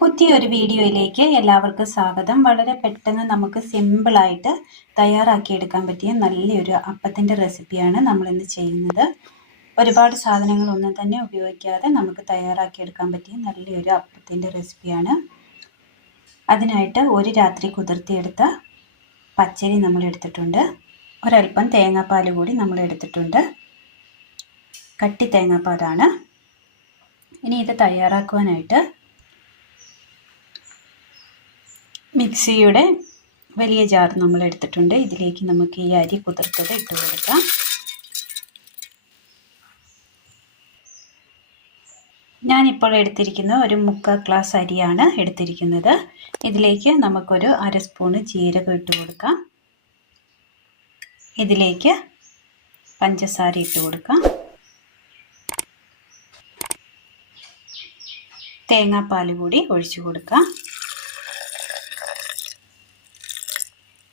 പുതിയൊരു വീഡിയോയിലേക്ക് എല്ലാവർക്കും സ്വാഗതം. വളരെ പെട്ടെന്ന് നമുക്ക് സിമ്പിളായിട്ട് തയ്യാറാക്കിയെടുക്കാൻ പറ്റിയ നല്ലൊരു അപ്പത്തിൻ്റെ റെസിപ്പിയാണ് നമ്മളിന്ന് ചെയ്യുന്നത്. ഒരുപാട് സാധനങ്ങളൊന്നും തന്നെ ഉപയോഗിക്കാതെ നമുക്ക് തയ്യാറാക്കിയെടുക്കാൻ പറ്റിയ നല്ലൊരു അപ്പത്തിൻ്റെ റെസിപ്പിയാണ്. അതിനായിട്ട് ഒരു രാത്രി കുതിർത്തിയെടുത്ത പച്ചരി നമ്മൾ എടുത്തിട്ടുണ്ട്. ഒരൽപ്പം തേങ്ങാപ്പാൽ കൂടി നമ്മൾ എടുത്തിട്ടുണ്ട്. കട്ടി തേങ്ങാപ്പാലാണ്. ഇനി ഇത് തയ്യാറാക്കുവാനായിട്ട് മിക്സിയുടെ വലിയ ജാർ നമ്മൾ എടുത്തിട്ടുണ്ട്. ഇതിലേക്ക് നമുക്ക് ഈ അരി കുതിർത്തത് ഇട്ട് കൊടുക്കാം. ഞാനിപ്പോൾ എടുത്തിരിക്കുന്നത് ഒരു 3/4 ഗ്ലാസ് അരിയാണ് എടുത്തിരിക്കുന്നത്. ഇതിലേക്ക് നമുക്കൊരു 1/2 സ്പൂണ് ജീരകം ഇട്ട് കൊടുക്കാം. ഇതിലേക്ക് പഞ്ചസാര ഇട്ട് കൊടുക്കാം. തേങ്ങാപ്പാൽ കൂടി ഒഴിച്ചു കൊടുക്കാം.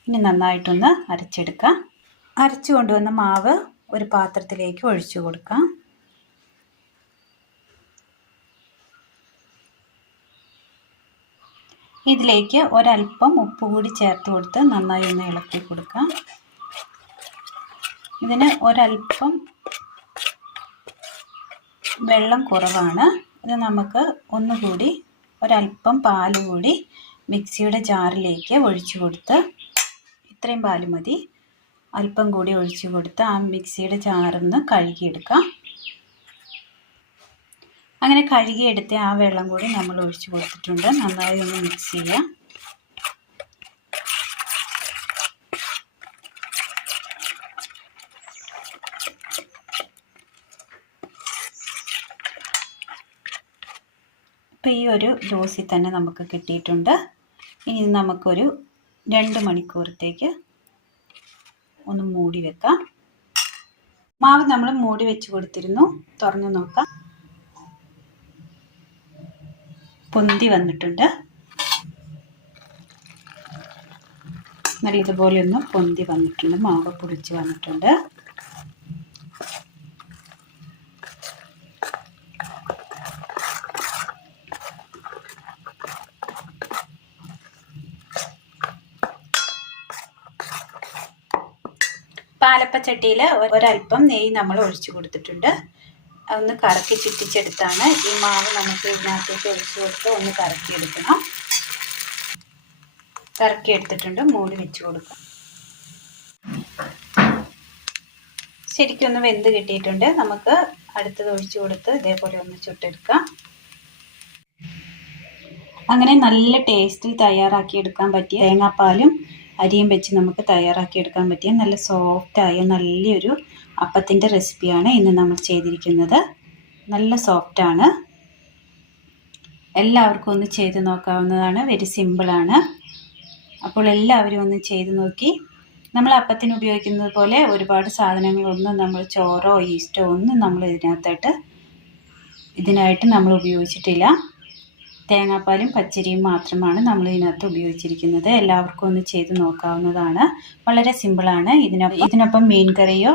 ഇനി നന്നായിട്ടൊന്ന് അരച്ചെടുക്കാം. അരച്ചു കൊണ്ടുവന്ന മാവ് ഒരു പാത്രത്തിലേക്ക് ഒഴിച്ചു കൊടുക്കാം. ഇതിലേക്ക് ഒരൽപ്പം ഉപ്പ് കൂടി ചേർത്ത് കൊടുത്ത് നന്നായി ഒന്ന് ഇളക്കി കൊടുക്കാം. ഇതിന് ഒരൽപ്പം വെള്ളം കുറവാണ്. ഇത് നമുക്ക് ഒന്നുകൂടി ഒരൽപ്പം പാൽ കൂടി മിക്സിയുടെ ജാറിലേക്ക് ഒഴിച്ചു കൊടുത്ത്, ഇത്രയും പാൽ മതി, അല്പം കൂടി ഒഴിച്ചു കൊടുത്ത് ആ മിക്സിയുടെ ജാറിന്ന് കഴുകിയെടുക്കാം. അങ്ങനെ കഴുകിയെടുത്ത് ആ വെള്ളം കൂടി നമ്മൾ ഒഴിച്ചു കൊടുത്തിട്ടുണ്ട്. നന്നായി ഒന്ന് മിക്സ് ചെയ്യാം. അപ്പോൾ ഈ ഒരു ഡോസിൽ തന്നെ നമുക്ക് കിട്ടിയിട്ടുണ്ട്. ഇനി നമുക്കൊരു 2 മണിക്കൂറത്തേക്ക് ഒന്ന് മൂടി വെക്കാം. മാവ് നമ്മൾ മൂടി വെച്ച് കൊടുത്തിരുന്നു. തുറന്ന് നോക്കാം. പൊന്തി വന്നിട്ടുണ്ട്. നല്ല ഇതുപോലെ ഒന്ന് പൊന്തി വന്നിട്ടുണ്ട്. മാവ് പൊടിച്ച് വന്നിട്ടുണ്ട്. പാലപ്പച്ചട്ടിയിൽ ഒരൽപ്പം നെയ്യ് നമ്മൾ ഒഴിച്ചു കൊടുത്തിട്ടുണ്ട്. ഒന്ന് കറക്കി ചുറ്റിച്ചെടുത്താണ് ഈ മാവ് നമുക്ക് ഇതിനകത്തേക്ക് ഒഴിച്ചു കൊടുത്ത് ഒന്ന് കറക്കിയെടുക്കണം. കറക്കിയെടുത്തിട്ടുണ്ട്. മൂടി വെച്ച് കൊടുക്കാം. ശരിക്കും ഒന്ന് വെന്ത് കിട്ടിയിട്ടുണ്ട്. നമുക്ക് അടുത്തത് ഒഴിച്ചു കൊടുത്ത് ഇതേപോലെ ഒന്ന് ചുട്ടെടുക്കാം. അങ്ങനെ നല്ല ടേസ്റ്റിൽ തയ്യാറാക്കിയെടുക്കാൻ പറ്റിയ തേങ്ങാപ്പാലും അരിയും വെച്ച് നമുക്ക് തയ്യാറാക്കിയെടുക്കാൻ പറ്റിയ നല്ല സോഫ്റ്റായ നല്ലൊരു അപ്പത്തിൻ്റെ റെസിപ്പിയാണ് ഇന്ന് നമ്മൾ ചെയ്തിരിക്കുന്നത്. നല്ല സോഫ്റ്റാണ്. എല്ലാവർക്കും ഒന്ന് ചെയ്ത് നോക്കാവുന്നതാണ്. വെരി സിമ്പിളാണ്. അപ്പോൾ എല്ലാവരും ഒന്ന് ചെയ്ത് നോക്കി. നമ്മൾ അപ്പത്തിന് ഉപയോഗിക്കുന്നത് പോലെ ഒരുപാട് സാധനങ്ങളൊന്നും നമ്മൾ ചോറോ ഈസ്റ്റോ ഒന്നും നമ്മൾ ഇതിനായിട്ട് നമ്മൾ ഉപയോഗിച്ചിട്ടില്ല. തേങ്ങാപ്പാലും പച്ചരിയും മാത്രമാണ് നമ്മൾ ഇതിനകത്ത് ഉപയോഗിച്ചിരിക്കുന്നത്. എല്ലാവർക്കും ഒന്ന് ചെയ്ത് നോക്കാവുന്നതാണ്. വളരെ സിമ്പിളാണ്. ഇതിനൊപ്പം മീൻ കറിയോ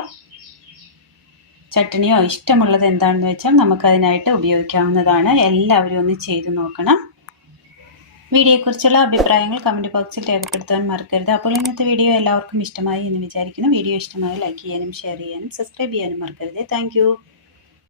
ചട്നിയോ ഇഷ്ടമുള്ളത് എന്താണെന്ന് വെച്ചാൽ നമുക്കതിനായിട്ട് ഉപയോഗിക്കാവുന്നതാണ്. എല്ലാവരും ഒന്ന് ചെയ്ത് നോക്കണം. വീഡിയോയെക്കുറിച്ചുള്ള അഭിപ്രായങ്ങൾ കമൻറ്റ് ബോക്സിൽ രേഖപ്പെടുത്താൻ മറക്കരുത്. അപ്പോൾ ഇന്നത്തെ വീഡിയോ എല്ലാവർക്കും ഇഷ്ടമായി എന്ന് വിചാരിക്കുന്നു. വീഡിയോ ഇഷ്ടമായി ലൈക്ക് ചെയ്യാനും ഷെയർ ചെയ്യാനും സബ്സ്ക്രൈബ് ചെയ്യാനും മറക്കരുത്. താങ്ക്